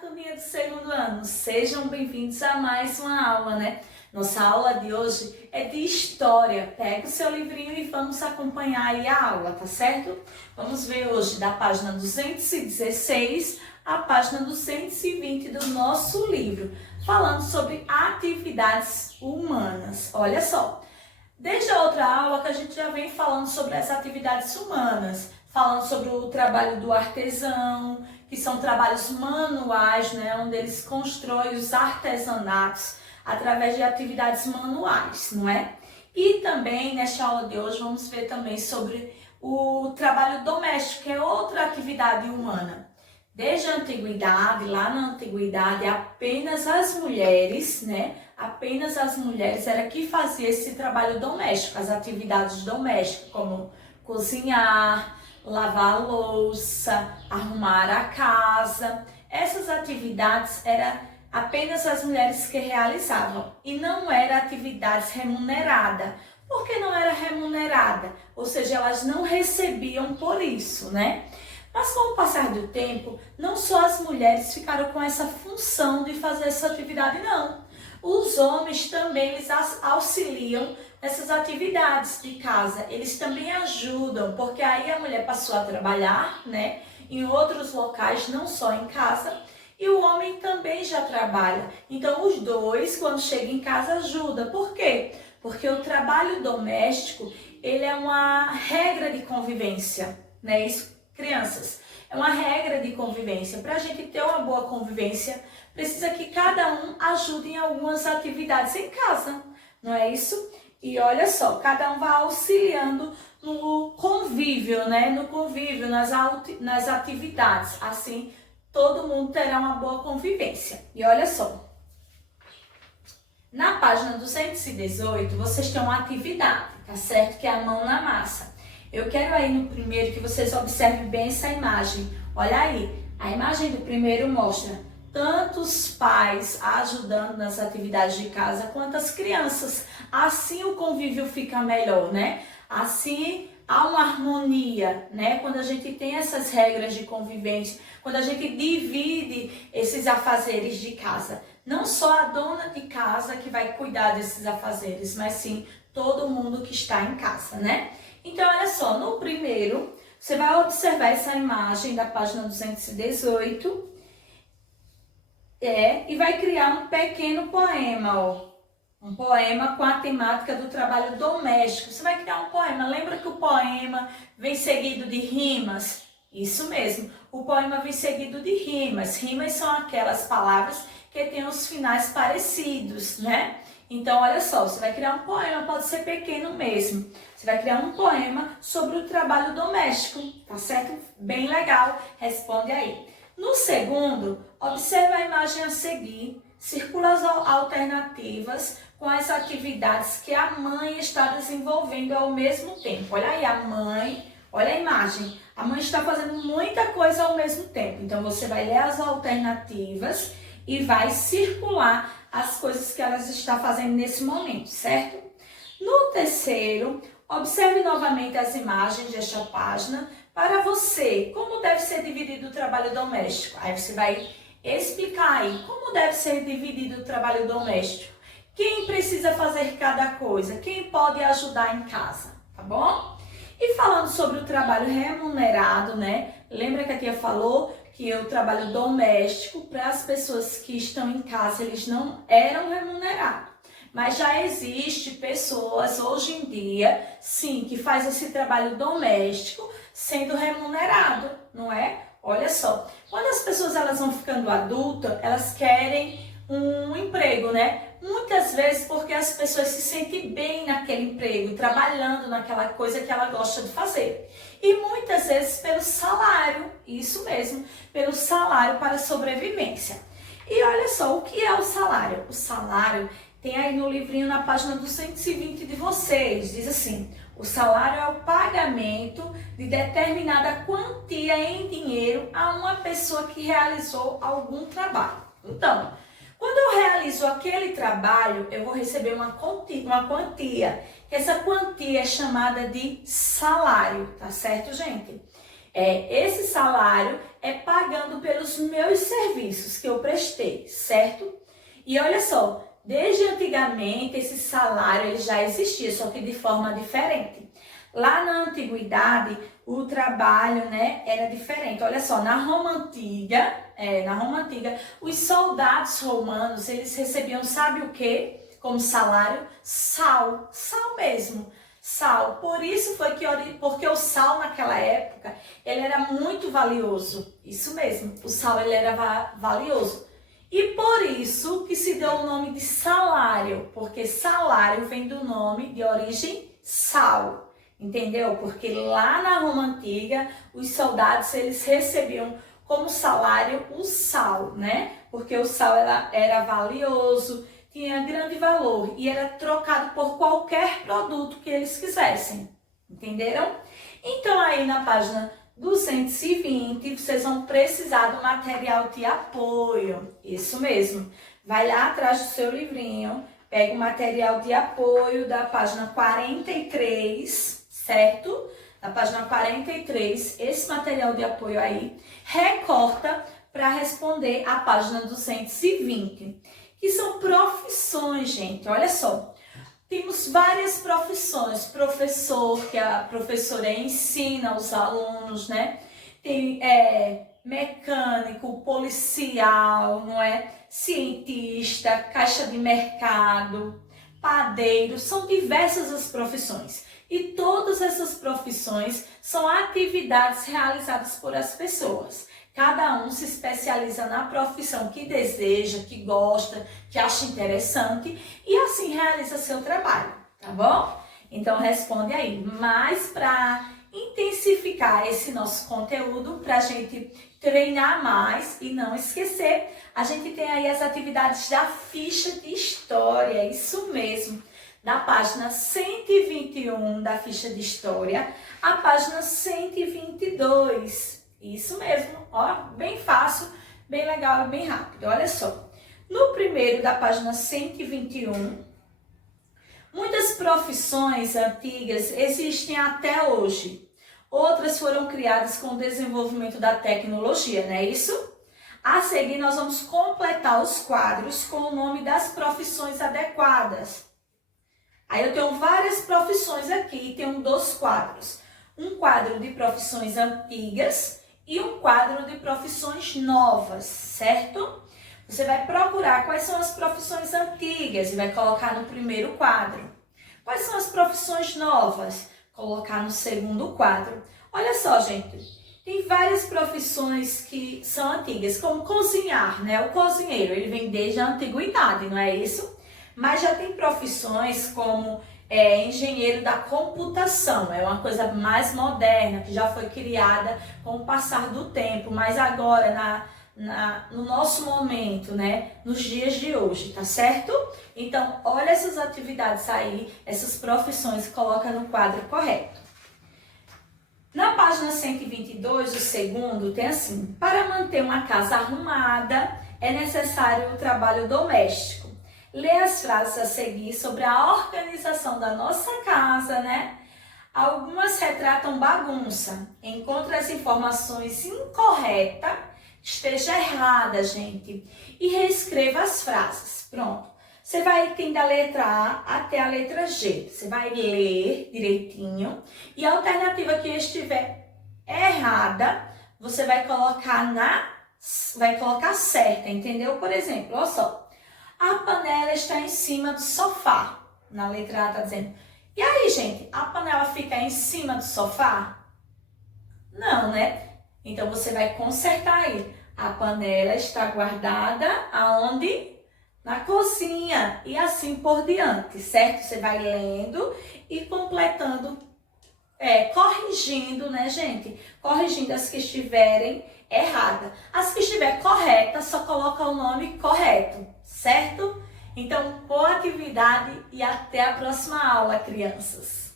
Turminha do segundo ano, sejam bem-vindos a mais uma aula, né? Nossa aula de hoje é de história. Pega o seu livrinho e vamos acompanhar aí a aula, tá certo? Vamos ver hoje da página 216 à página 220 do nosso livro, falando sobre atividades humanas. Olha só, desde a outra aula que a gente já vem falando sobre as atividades humanas, falando sobre o trabalho do artesão, que são trabalhos manuais, né, onde eles constroem os artesanatos através de atividades manuais, não é? E também, nesta aula de hoje, vamos ver também sobre o trabalho doméstico, que é outra atividade humana. Desde a antiguidade, lá na antiguidade, apenas as mulheres, né, apenas as mulheres era que faziam esse trabalho doméstico, as atividades domésticas, como cozinhar, lavar a louça, arrumar a casa. Essas atividades eram apenas as mulheres que realizavam e não era atividades remuneradas. Por que não era remunerada? Ou seja, elas não recebiam por isso, né? Mas com o passar do tempo, não só as mulheres ficaram com essa função de fazer essa atividade, não. Os homens também eles auxiliam nessas atividades de casa. Eles também ajudam, porque aí a mulher passou a trabalhar, né, em outros locais, não só em casa, e o homem também já trabalha. Então os dois, quando chegam em casa, ajudam. Por quê? Porque o trabalho doméstico, ele é uma regra de convivência, né? Isso, crianças, é uma regra de convivência. Para a gente ter uma boa convivência, precisa que cada um ajude em algumas atividades em casa, não é isso? E olha só, cada um vai auxiliando no convívio, né? No convívio, nas atividades. Assim, todo mundo terá uma boa convivência. E olha só, na página 218, vocês têm uma atividade, tá certo? Que é a mão na massa. Eu quero aí no primeiro que vocês observem bem essa imagem. Olha aí, a imagem do primeiro mostra tanto os pais ajudando nas atividades de casa, quanto as crianças. Assim o convívio fica melhor, né? Assim há uma harmonia, né? Quando a gente tem essas regras de convivência, quando a gente divide esses afazeres de casa. Não só a dona de casa que vai cuidar desses afazeres, mas sim todo mundo que está em casa, né? Então, olha só, no primeiro, você vai observar essa imagem da página 218 e vai criar um pequeno poema, ó. Um poema com a temática do trabalho doméstico. Você vai criar um poema. Lembra que o poema vem seguido de rimas? Isso mesmo, o poema vem seguido de rimas. Rimas são aquelas palavras que têm os finais parecidos, né? Então, olha só, você vai criar um poema, pode ser pequeno mesmo. Você vai criar um poema sobre o trabalho doméstico, tá certo? Bem legal, responde aí. No segundo, observe a imagem a seguir, circula as alternativas com as atividades que a mãe está desenvolvendo ao mesmo tempo. Olha aí a mãe, olha a imagem. A mãe está fazendo muita coisa ao mesmo tempo. Então, você vai ler as alternativas e vai circular as coisas que elas estão fazendo nesse momento, certo? No terceiro, observe novamente as imagens desta página para você, como deve ser dividido o trabalho doméstico. Aí você vai explicar aí como deve ser dividido o trabalho doméstico. Quem precisa fazer cada coisa, quem pode ajudar em casa, tá bom? E falando sobre o trabalho remunerado, né? Lembra que a tia falou que o trabalho doméstico, para as pessoas que estão em casa, eles não eram remunerados. Mas já existe pessoas hoje em dia, sim, que faz esse trabalho doméstico sendo remunerado, não é? Olha só, quando as pessoas elas vão ficando adultas, elas querem um emprego, né? Muitas vezes porque as pessoas se sentem bem naquele emprego, trabalhando naquela coisa que ela gosta de fazer. E muitas vezes pelo salário, isso mesmo, pelo salário para a sobrevivência. E olha só, o que é o salário? O salário tem aí no livrinho na página 220 de vocês, diz assim: o salário é o pagamento de determinada quantia em dinheiro a uma pessoa que realizou algum trabalho. Então, quando eu realizo aquele trabalho, eu vou receber uma quantia. Essa quantia é chamada de salário, tá certo, gente? Esse salário é pagando pelos meus serviços que eu prestei, certo? E olha só, desde antigamente esse salário ele já existia, só que de forma diferente. Lá na antiguidade, o trabalho, né, era diferente. Olha só, na Roma Antiga, os soldados romanos, eles recebiam, sabe o quê? Como salário? Sal mesmo. Sal. Por isso foi porque o sal naquela época, ele era muito valioso. Isso mesmo, o sal ele era valioso. E por isso que se deu o nome de salário, porque salário vem do nome de origem sal. Entendeu? Porque lá na Roma Antiga, os soldados eles recebiam como salário o sal, né? Porque o sal era valioso, tinha grande valor e era trocado por qualquer produto que eles quisessem. Entenderam? Então aí na página 220, vocês vão precisar do material de apoio. Isso mesmo. Vai lá atrás do seu livrinho, pega o material de apoio da página 43, certo? Na página 43, esse material de apoio aí, recorta para responder a página 220, que são profissões, gente. Olha só, temos várias profissões. Professor, que a professora ensina os alunos, né? Tem mecânico, policial, não é? Cientista, caixa de mercado, padeiro, são diversas as profissões. E todas essas profissões são atividades realizadas por as pessoas. Cada um se especializa na profissão que deseja, que gosta, que acha interessante e assim realiza seu trabalho, tá bom? Então responde aí. Mas para intensificar esse nosso conteúdo, para a gente treinar mais e não esquecer, a gente tem aí as atividades da ficha de história, isso mesmo. Da página 121 da ficha de história, a página 122. Isso mesmo, ó, bem fácil, bem legal e bem rápido. Olha só, no primeiro da página 121, muitas profissões antigas existem até hoje. Outras foram criadas com o desenvolvimento da tecnologia, não é isso? A seguir, nós vamos completar os quadros com o nome das profissões adequadas. Aí eu tenho várias profissões aqui, tenho 2 quadros. Um quadro de profissões antigas e um quadro de profissões novas, certo? Você vai procurar quais são as profissões antigas e vai colocar no primeiro quadro. Quais são as profissões novas? Colocar no segundo quadro. Olha só, gente, tem várias profissões que são antigas, como cozinhar, né? O cozinheiro, ele vem desde a antiguidade, não é isso? Mas já tem profissões como engenheiro da computação, é uma coisa mais moderna, que já foi criada com o passar do tempo, mas agora no nosso momento, né, nos dias de hoje, tá certo? Então, olha essas atividades aí, essas profissões, coloca no quadro correto. Na página 122, o segundo, tem assim: para manter uma casa arrumada, é necessário o trabalho doméstico. Lê as frases a seguir sobre a organização da nossa casa, né? Algumas retratam bagunça. Encontre as informações incorretas, esteja errada, gente. E reescreva as frases. Pronto. Você vai ter da letra A até a letra G. Você vai ler direitinho. E a alternativa que estiver errada, você vai colocar certa, entendeu? Por exemplo, olha só. A panela está em cima do sofá. Na letra A está dizendo. E aí, gente, a panela fica em cima do sofá? Não, né? Então, você vai consertar aí. A panela está guardada aonde? Na cozinha. E assim por diante, certo? Você vai lendo e completando, corrigindo, né, gente? Corrigindo as que estiverem erradas. As que estiver correta, só coloca o nome correto, certo? Então, boa atividade e até a próxima aula, crianças!